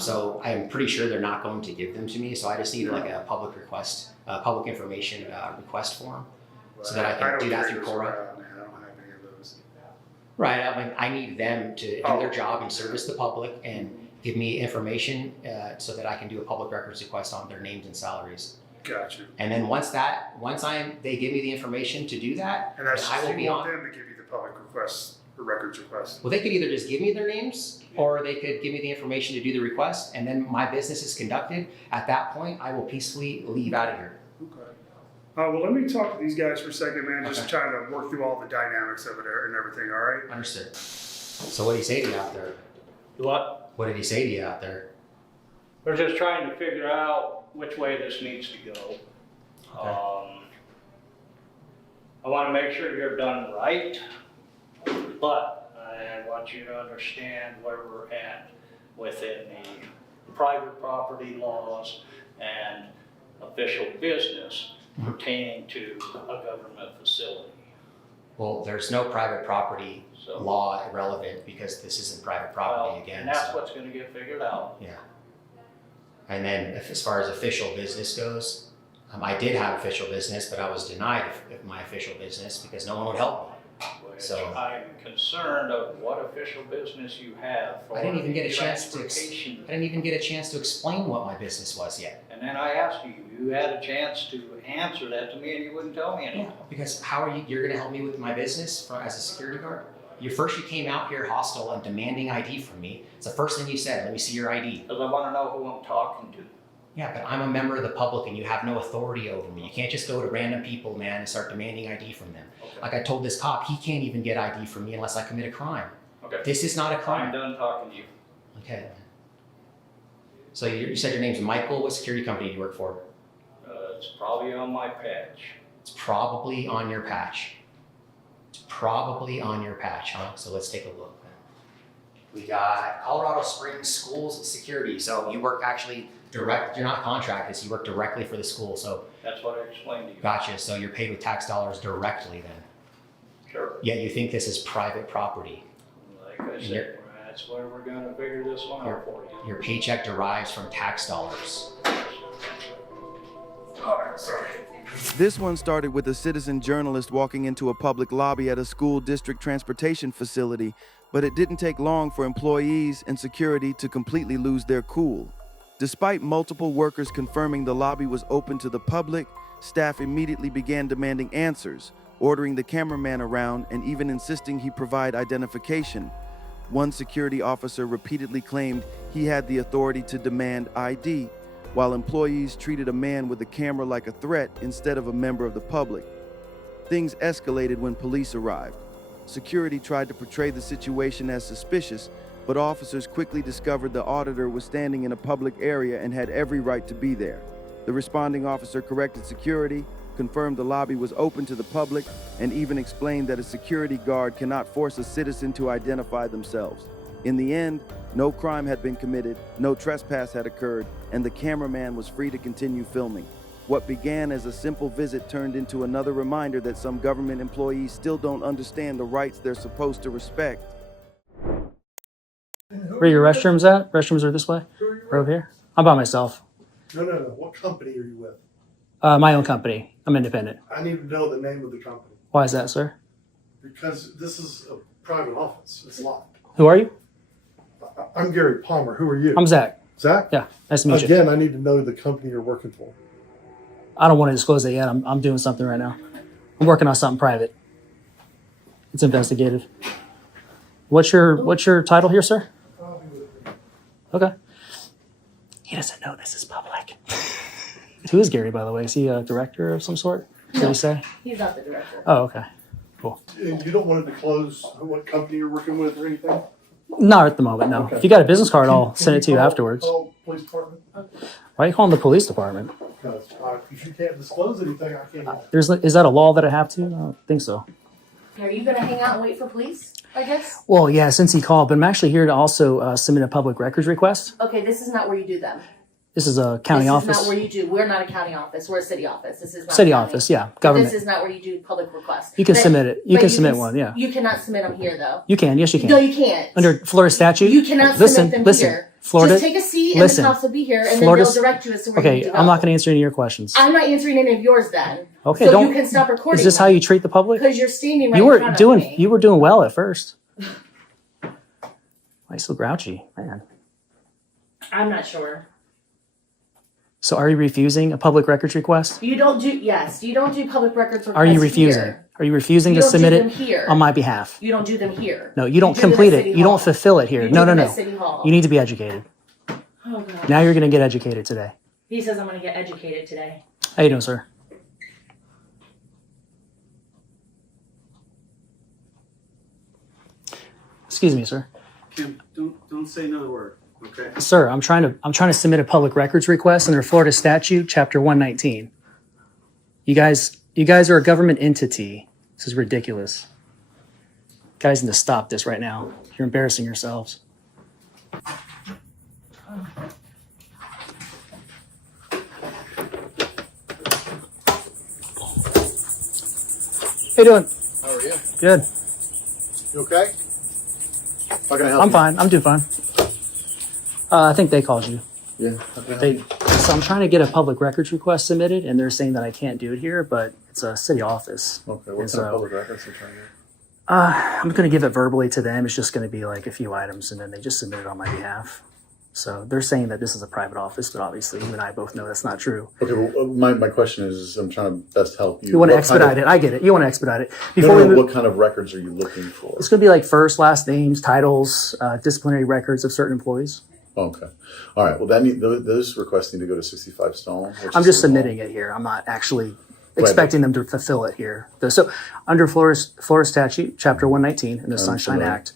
So I'm pretty sure they're not going to give them to me. So I just need like a public request, public information request form, so that I can do that through Cora. I don't have any of those. Right. I mean, I need them to do their job and service the public and give me information so that I can do a public records request on their names and salaries. Gotcha. And then once they give me the information to do that, And that's I will be on. them to give you the public request or records request. Well, they could either just give me their names or they could give me the information to do the request, and then my business is conducted. At that point, I will peacefully leave out of here. Okay. Well, let me talk to these guys for a second, man. Just trying to work through all the dynamics of it and everything. All right. Understood. So what did he say to you out there? What? What did he say to you out there? We're just trying to figure out which way this needs to go. Okay. I want to make sure you're done right, but I want you to understand where we're at. within the private property laws and official business pertaining to a government facility. Well, there's no private property So- law relevant because this isn't private property Well, again. and that's so- what's gonna get figured out. Yeah. And then as far as official business goes, I did have official business, but I was denied of my official business because no one would help me. Which So- I'm concerned of what official business you have for I didn't even get a chance to. transportation. I didn't even get a chance to explain what my business was yet. And then I asked you, you had a chance to answer that to me and you wouldn't tell me anything. Because how are you? You're going to help me with my business as a security guard? You came out here hostile and demanding ID from me. It's the first thing you said. Let me see your ID. Because I want to know who I'm talking to. Yeah, but I'm a member of the public and you have no authority over me. You can't just go to random people, man, and start demanding ID from them. Okay. Like I told this cop, he can't even get ID from me unless I commit a crime. Okay. This is not a I'm crime. done talking to you. Okay. So you said your name's Michael. What security company do you work for? It's probably on my patch. It's probably on your patch. It's probably on your patch, huh? So let's take a look. We got Colorado Springs Schools Security. So you work actually direct, you're not contracted, so you work directly for the school. So That's what I explained to you. gotcha. So you're paid with tax dollars directly then. Sure. Yet you think this is private property. Like I said, that's where we're gonna figure this one out for you. Your paycheck derives from tax dollars. Sorry. This one started with a citizen journalist walking into a public lobby at a school district transportation facility, but it didn't take long for employees and security to completely lose their cool. Despite multiple workers confirming the lobby was open to the public, staff immediately began demanding answers, ordering the cameraman around and even insisting he provide identification. One security officer repeatedly claimed he had the authority to demand ID, while employees treated a man with a camera like a threat instead of a member of the public. Things escalated when police arrived. Security tried to portray the situation as suspicious, but officers quickly discovered the auditor was standing in a public area and had every right to be there. The responding officer corrected security, confirmed the lobby was open to the public, and even explained that a security guard cannot force a citizen to identify themselves. In the end, no crime had been committed, no trespass had occurred, and the cameraman was free to continue filming. What began as a simple visit turned into another reminder that some government employees still don't understand the rights they're supposed to respect. Where are your restrooms at? Restrooms are this way? Or over here? I'm by myself. No. What company are you with? My own company. I'm independent. I need to know the name of the company Why is that, sir? because this is a private office. It's locked. Who are you? I'm Gary Palmer. Who are you? I'm Zach. Zach? Yeah, nice to meet you. Again, I need to know the company you're working for. I don't want to disclose it yet. I'm doing something right now. I'm working on something private. It's investigative. What's your title here, sir? I'll be with you. Okay. He doesn't know this is public. Who is Gary, by the way? Is he a director of some sort? Did he say? He's not the director. Oh, okay. Cool. And you don't want to disclose what company you're working with or anything? Not at the moment, no. Okay. If you got a business card, I'll send it to you Call- afterwards. Call police department? Why are you calling the police department? Because if you can't disclose anything, I can't. Is that a law that I have to? I don't think so. Are you gonna hang out and wait for police, I guess? Well, yeah, since he called, but I'm actually here to also submit a public records request. Okay, this is not where you do them. This is a county this office. This is not where you do. We're not a county office. We're a city office. This is not City county. office, yeah, But government. this is not where you do public requests. You can But- submit it. You but can submit s- one, yeah. You cannot submit them here, though. You can, yes, you can. No, you can't. Under Florida statute, You cannot listen, submit them listen. here. Florida, Just take a seat and listen. the cops will be here, and Florida's- then they'll direct you as to where you need Okay, to go. I'm not going to answer any of your questions. I'm not answering any of yours then. Okay, so don't. you can stop recording. Is this how you treat the public? Because you're standing right You in were front doing. of me. You were doing well at first. Why are you so grouchy, man? I'm not sure. So, are you refusing a public records request? You don't do. Yes, you don't do public records requests Are you refusing? here. Are you refusing You to don't do submit them it here. on my behalf? You don't do them here. No, you don't do them at complete it. City You don't Hall. fulfill it here. You No, do no, them no. at City Hall. You need to be educated. Oh God. Now you're going to get educated today. He says I'm going to get educated today. How you doing, sir? Excuse me, sir. Kim, don't say another word, okay? Sir, I'm trying to submit a public records request under Florida statute, chapter 119. You guys are a government entity. This is ridiculous. You guys need to stop this right now. You're embarrassing yourselves. How you doing? How are you? Good. You okay? How can I help I'm you? fine. I'm doing fine. I think they called you. Yeah. How can I help They. you? So I'm trying to get a public records request submitted, and they're saying that I can't do it here, but it's a city office. Okay. And What kind so, of public records are you trying to get? I'm going to give it verbally to them. It's just going to be like a few items, and then they just submit it on my behalf. So they're saying that this is a private office, but obviously you and I both know that's not true. Okay. Well, my question is, I'm trying to best help you. You want to What kind expedite of- it. I get it. You want to expedite it. No, Before no, we move, what kind of records are you looking for? it's going to be like first, last names, titles, disciplinary records of certain employees. Okay. All right. Well, those requests need to go to 65 Stone. I'm just submitting it here. I'm not actually expecting them to fulfill it here. So under Florida Statute, Chapter 119 in the Sunshine Act,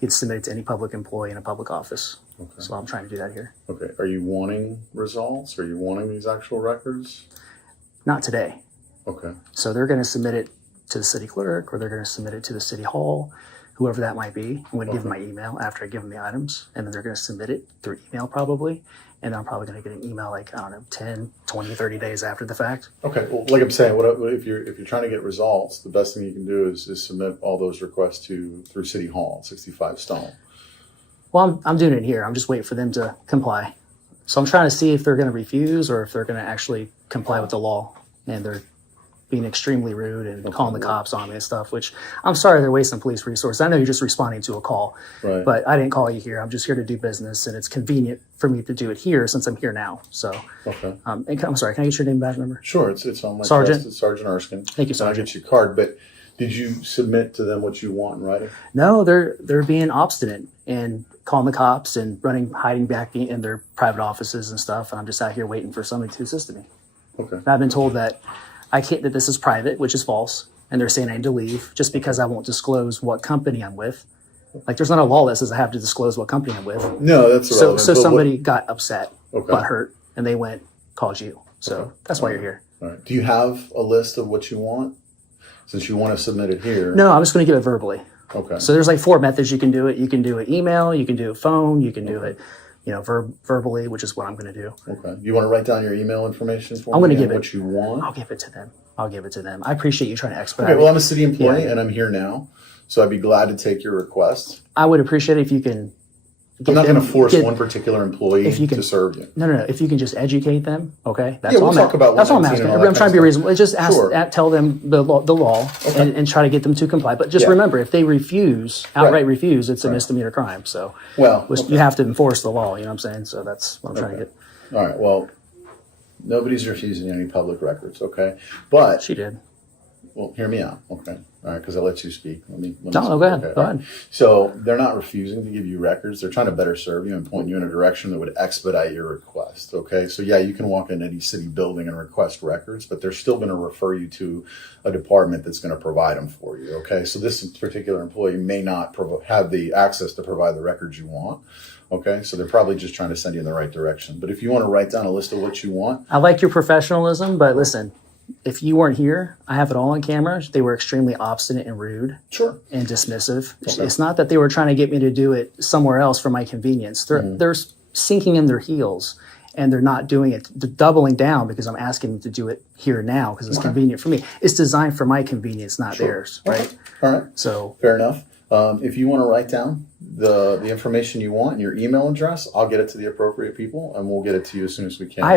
it's submitted to any public employee in a public office. Okay. So I'm trying to do that here. Okay. Are you wanting results? Are you wanting these actual records? Not today. Okay. So they're going to submit it to the city clerk, or they're going to submit it to the city hall, whoever that might be. I'm going to give them my email after I give them the items, and then they're going to submit it through email probably. And I'm probably going to get an email like, I don't know, 10, 20, 30 days after the fact. Okay. Well, like I'm saying, if you're trying to get results, the best thing you can do is submit all those requests through City Hall, 65 Stone. Well, I'm doing it here. I'm just waiting for them to comply. So I'm trying to see if they're going to refuse or if they're going to actually comply with the law. And they're being extremely rude and calling the cops on me and stuff, which I'm sorry they're wasting police resources. I know you're just responding to a call, Right. but I didn't call you here. I'm just here to do business, and it's convenient for me to do it here since I'm here now. So, Okay. and I'm sorry, can I get your name, badge number? Sure. It's on my Sergeant? chest. It's Sergeant Erskine. Thank you, And I'll Sergeant. get your card, but did you submit to them what you want in writing? No, they're being obstinate and calling the cops and hiding back in their private offices and stuff. And I'm just out here waiting for somebody to assist me. Okay. And I've been told that that this is private, which is false. And they're saying I need to leave just because I won't disclose what company I'm with. Like, there's not a law that says I have to disclose what company I'm with. No, that's So irrelevant, but somebody got upset, Okay. got hurt, and they called you. So Okay. that's why you're here. All right. Do you have a list of what you want? Since you want to submit it here. No, I'm just going to give it verbally. Okay. So there's like 4 methods you can do it. You can do it email, you can do it phone, you can do it, verbally, which is what I'm going to do. Okay. You want to write down your email information for I'm me gonna and give it- what you want? I'll give it to them. I appreciate you trying to expedite Okay. Well, it. I'm a city employee Yeah. and I'm here now, so I'd be glad to take your request. I would appreciate it if you can. I'm not going to force get- one particular employee if you can- to serve you. No. If you can just educate them, okay. That's Yeah, we'll all talk about That's all I'm 119 asking. and all I'm that trying to be kind of reasonable. Just Sure. tell them the law, Okay. and try to get them to comply. But just Yeah. remember, if they outright Right. refuse, it's a Right. misdemeanor crime. So, Well, you have to enforce the law. You know what I'm saying? So that's what I'm trying to get. All right. Well, nobody's refusing any public records. Okay. But She did. well, hear me out. Okay. All right. Because I let you speak. Let me No, speak. go ahead. Okay, Go all right. ahead. So they're not refusing to give you records. They're trying to better serve you and point you in a direction that would expedite your request. Okay. So yeah, you can walk in any city building and request records, but they're still going to refer you to a department that's going to provide them for you. Okay. So this particular employee may not have the access to provide the records you want. Okay. So they're probably just trying to send you in the right direction. But if you want to write down a list of what you want, I like your professionalism, but listen, if you weren't here, I have it all on camera. They were extremely obstinate and rude. Sure. And dismissive. Okay. It's not that they were trying to get me to do it somewhere else for my convenience. They're sinking in their heels, and they're not doing it. They're doubling down because I'm asking them to do it here now because it's convenient for me. It's designed for my convenience, not theirs, right? All right. So Fair enough. If you want to write down the information you want and your email address, I'll get it to the appropriate people and we'll get it to you as soon as we can. I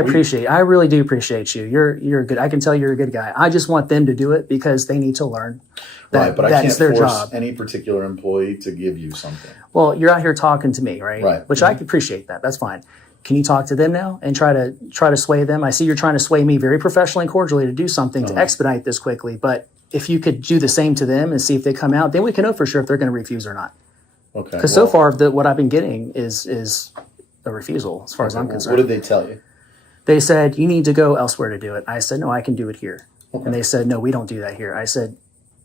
really do appreciate you. You're good. I can tell you're a good guy. I just want them to do it because they need to learn that, Right, but I that can't it's their force job. any particular employee to give you something. Well, you're out here talking to me, right? Right. Which I can appreciate that. That's fine. Can you talk to them now and try to sway them? I see you're trying to sway me very professionally and cordially to do something to expedite this quickly. But if you could do the same to them and see if they come out, then we can know for sure if they're going to refuse or not. Okay. Because so far, what I've been getting is a refusal, as far as I'm concerned. What did they tell you? They said, you need to go elsewhere to do it. I said, no, I can do it here. Okay. And they said, no, we don't do that here. I said,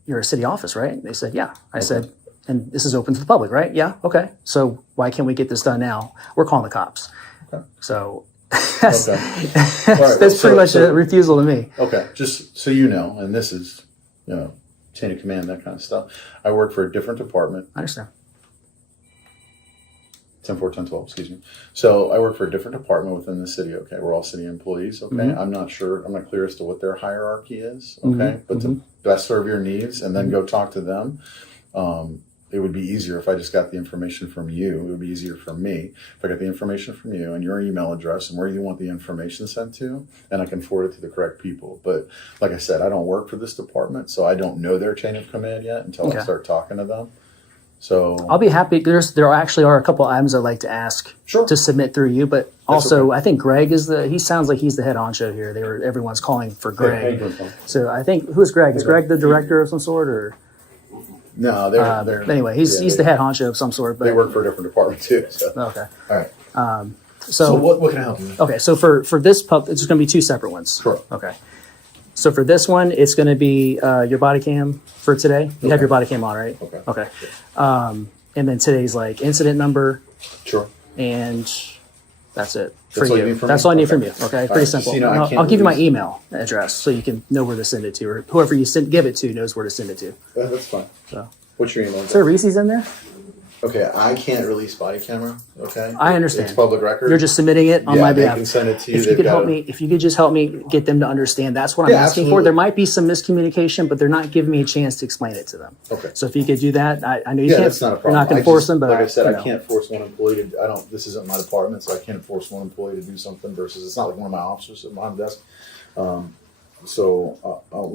you're a city office, right? They said, yeah. I said, and this is open to the public, right? Yeah. Okay. So why can't we get this done now? We're calling the cops. Okay. So that's, Okay. All right, that's pretty much so- a refusal to me. Okay. Just so you know, and this is, chain of command, that kind of stuff. I work for a different department. I understand. 10-4, 10-12, excuse me. So I work for a different department within the city, okay? We're all city employees, okay? Mhm. I'm not clear as to what their hierarchy is, okay? But to best serve your needs and then go talk to them, it would be easier if I just got the information from you. It would be easier for me if I got the information from you and your email address and where you want the information sent to, and I can forward it to the correct people. But like I said, I don't work for this department, so I don't know their chain of command yet until I start talking to them. So I'll be happy. There actually are a couple items I'd like to ask to submit through you, but also I think Greg he sounds like he's the head honcho here. Everyone's calling for Greg. So I think, who's Greg? Is Greg the director of some sort, or? No, they're anyway, he's the head honcho of some sort. But they work for a different department too. So. Okay. All right. So what can I help you with? Okay, so for this it's going to be two separate ones. Sure. Okay. So for this one, it's going to be your body cam for today. You have your body cam on, right? Okay. Okay. And then today's like incident number. Sure. And that's it for That's all you. you need from That's me? all I need from Okay. you. Okay. All Pretty right. simple. So, you know, I I'll can't give you my release- email address so you can know where to send it to, or whoever you give it to knows where to send it to. Yeah, that's fine. So. What's your email? Is there Reese's in there? Okay, I can't release body camera. Okay, I understand. It's public record. You're just submitting it on Yeah, my they behalf. can send it to you. If you They've could got help it. me, if you could just help me get them to understand, that's what I'm asking for. absolutely. There might be some miscommunication, but they're not giving me a chance to explain it to them. Okay. So if you could do that, I know you Yeah, can't. that's not a You're problem. not going to force them, but like I said, you I know. can't force one employee to. I don't. This isn't my department, so I can't force one employee to do something. Versus, it's not like one of my officers sitting behind the desk. Let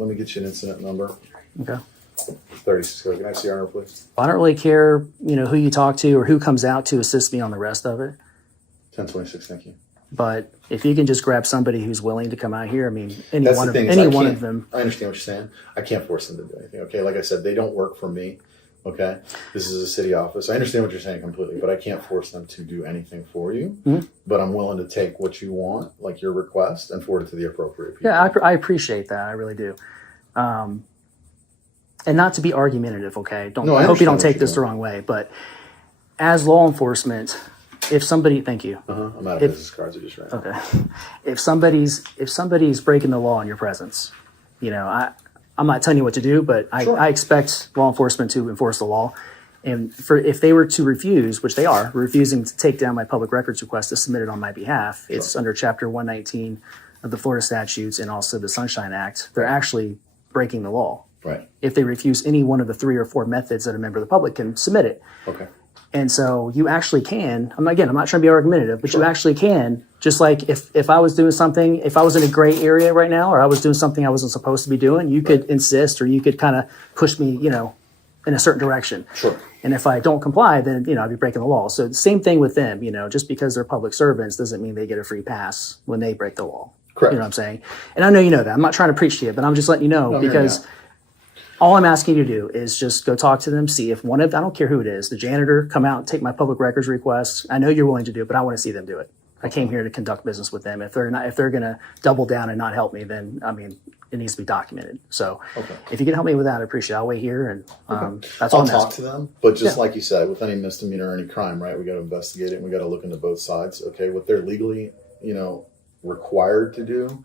me get you an incident number. Okay. 36. Can I have CR, please? I don't really care, who you talk to or who comes out to assist me on the rest of it. 1026. Thank you. But if you can just grab somebody who's willing to come out here, I mean, any That's one the of thing. any I one can't- of them. I understand what you're saying. I can't force them to do anything. Okay, like I said, they don't work for me. Okay, this is a city office. I understand what you're saying completely, but I can't force them to do anything for you. Mhm. But I'm willing to take what you want, like your request, and forward it to the appropriate people. Yeah, I appreciate that. I really do. And not to be argumentative, okay? No, I I hope you don't understand what take you're this the doing. wrong way, but as law enforcement, if somebody, thank you. I'm out of business cards. I just ran. Okay. If somebody's breaking the law in your presence, I'm not telling you what to do, but I expect law enforcement to enforce the law. And if they were to refuse, which they are, refusing to take down my public records request to submit it on my behalf, it's under Chapter 119 of the Florida statutes and also the Sunshine Act. They're actually breaking the law. Right. If they refuse any one of the 3 or 4 methods that a member of the public can submit it. Okay. And so you actually can, I'm not trying to be argumentative, but you actually can, just like if I was doing something, if I was in a gray area right now, or I was doing something I wasn't supposed to be doing, you could insist, or you could kind of push me, in a certain direction. Sure. And if I don't comply, then, I'd be breaking the law. So the same thing with them, just because they're public servants doesn't mean they get a free pass when they break the law. Correct. You know what I'm saying? And I know you know that. I'm not trying to preach to you, but I'm just letting you know, No, because all I'm asking you to do is just go talk to them, see if one of, I don't care who it is, the janitor, come out and take my public records request. I know you're willing to do it, but I want to see them do it. I came here to conduct business with them. If they're going to double down and not help me, then, it needs to be documented. So if you can help me with that, I appreciate it. I'll wait here, and that's all I'll I'm talk asking. to them, but just like you said, with any misdemeanor or any crime, right? We got to investigate it, and we got to look into both sides. Okay, what they're legally, required to do,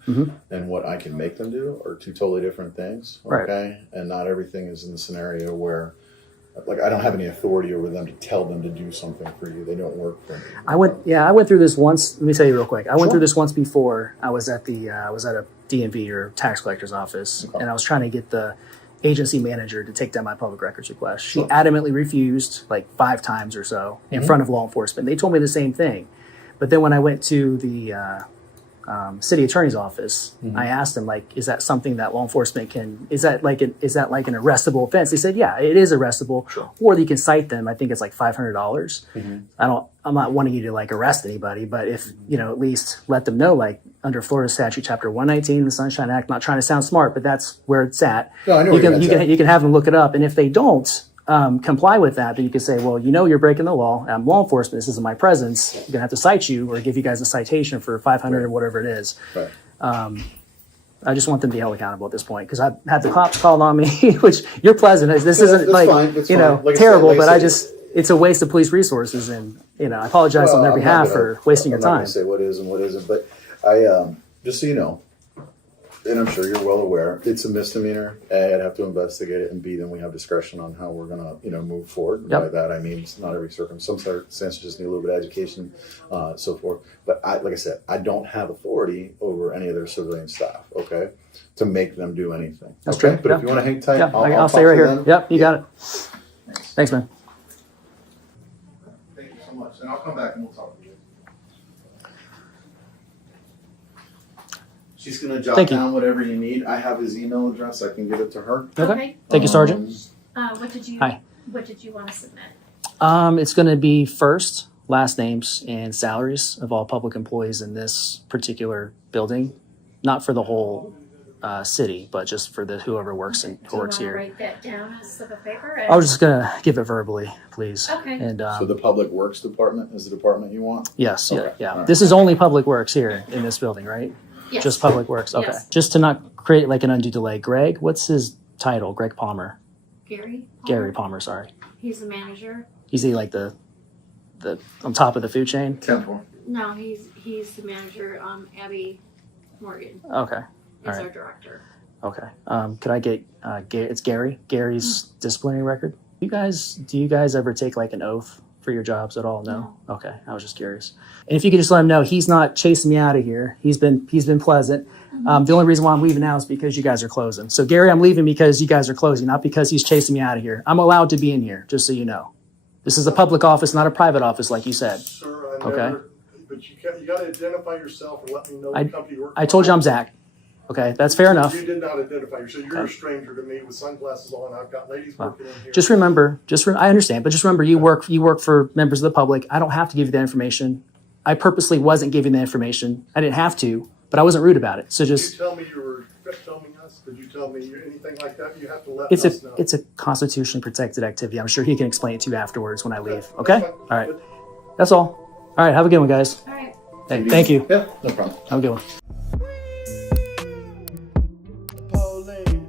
and what I can make them do are two totally different things. Okay, and not everything is in the scenario where, like, I don't have any authority over them to tell them to do something for you. They don't work for me. I went through this once. Let me tell you real quick. I went through this once before. I was at a DMV or tax collector's office, and I was trying to get the agency manager to take down my public records request. She adamantly refused like 5 times or so in front of law enforcement. They told me the same thing. But then when I went to the city attorney's office, I asked them, like, is that something that law enforcement can, is that like an arrestable offense? They said, yeah, it is arrestable, or you can cite them. I think it's like $500. I'm not wanting you to like arrest anybody, but if, at least let them know, like under Florida statute, chapter 119, the Sunshine Act, not trying to sound smart, but that's where it's at. No, I know you can have them look it up. And if they don't comply with that, then you can say, well, you're breaking the law. I'm law enforcement. This isn't my presence. I'm going to have to cite you or give you guys a citation for 500 or whatever it is. Right. I just want them to be held accountable at this point, because I've had the cops called on me, which you're pleasant. This isn't like, fine. That's fine. Like I terrible, said, but it's a waste of police resources. And, I apologize on their behalf for wasting your I'm not time. going to say what is and what isn't, but I, just so you know, and I'm sure you're well aware, it's a misdemeanor. A, I'd have to investigate it, and B, then we have discretion on how we're gonna, move forward. And by that I mean it's not every circumstance. Some circumstances just need a little bit of education, so forth. But like I said, I don't have authority over any of their civilian staff. Okay, to make them do anything. That's okay? true. But Yeah. if you want to hang tight, Yeah, I'll talk stay right to here. them. Yep, you got it. Thanks, man. Thank you so much, and I'll come back and we'll talk to you. She's gonna jot Thank you. down whatever you need. I have his email address. I can give it to her. Okay. Thank you, Sergeant. What did you Hi. What did you want to submit? It's going to be first, last names, and salaries of all public employees in this particular building, not for the whole city, but just for the whoever works Do you here. want to write that down on a slip of paper? I was just going to give it verbally, please. Okay. And So the Public Works Department is the department you want? yes, Okay. yeah. All right. This is only public works here in this building, right? Yes. Just public works. Okay. Yes. Just to not create like an undue delay. Greg, what's his title? Greg Palmer. Gary. Gary Palmer. Sorry. He's the manager. Is he like the on top of the food chain? Temple. No, he's the manager. Abby Morgan Okay. is All right. our director. Okay. Could I get it's Gary? Gary's disciplinary record. Do you guys ever take like an oath for your jobs at all? No? Okay. I was just curious. And if you could just let him know he's not chasing me out of here. He's been pleasant. The only reason why I'm leaving now is because you guys are closing. So Gary, I'm leaving because you guys are closing, not because he's chasing me out of here. I'm allowed to be in here, just so you know. This is a public office, not a private office, like you said. Sir, I Okay. never, but you got to identify yourself and let me know what company you work for. I told you I'm Zach. Okay, that's fair enough. You did not identify yourself. You're a stranger to me with sunglasses on. I've got ladies working in here. Just remember, I understand, but just remember, you work for members of the public. I don't have to give you that information. I purposely wasn't giving the information. I didn't have to, but I wasn't rude about it. So Did just you tell me you were filming us? Did you tell me anything like that? You have to let it's us know. a constitution protected activity. I'm sure he can explain it to you afterwards when I leave. Okay? All right. That's all. All right. Have a good one, guys. All right. Hey, thank you. Yeah, no problem. Have a good one. Pauline.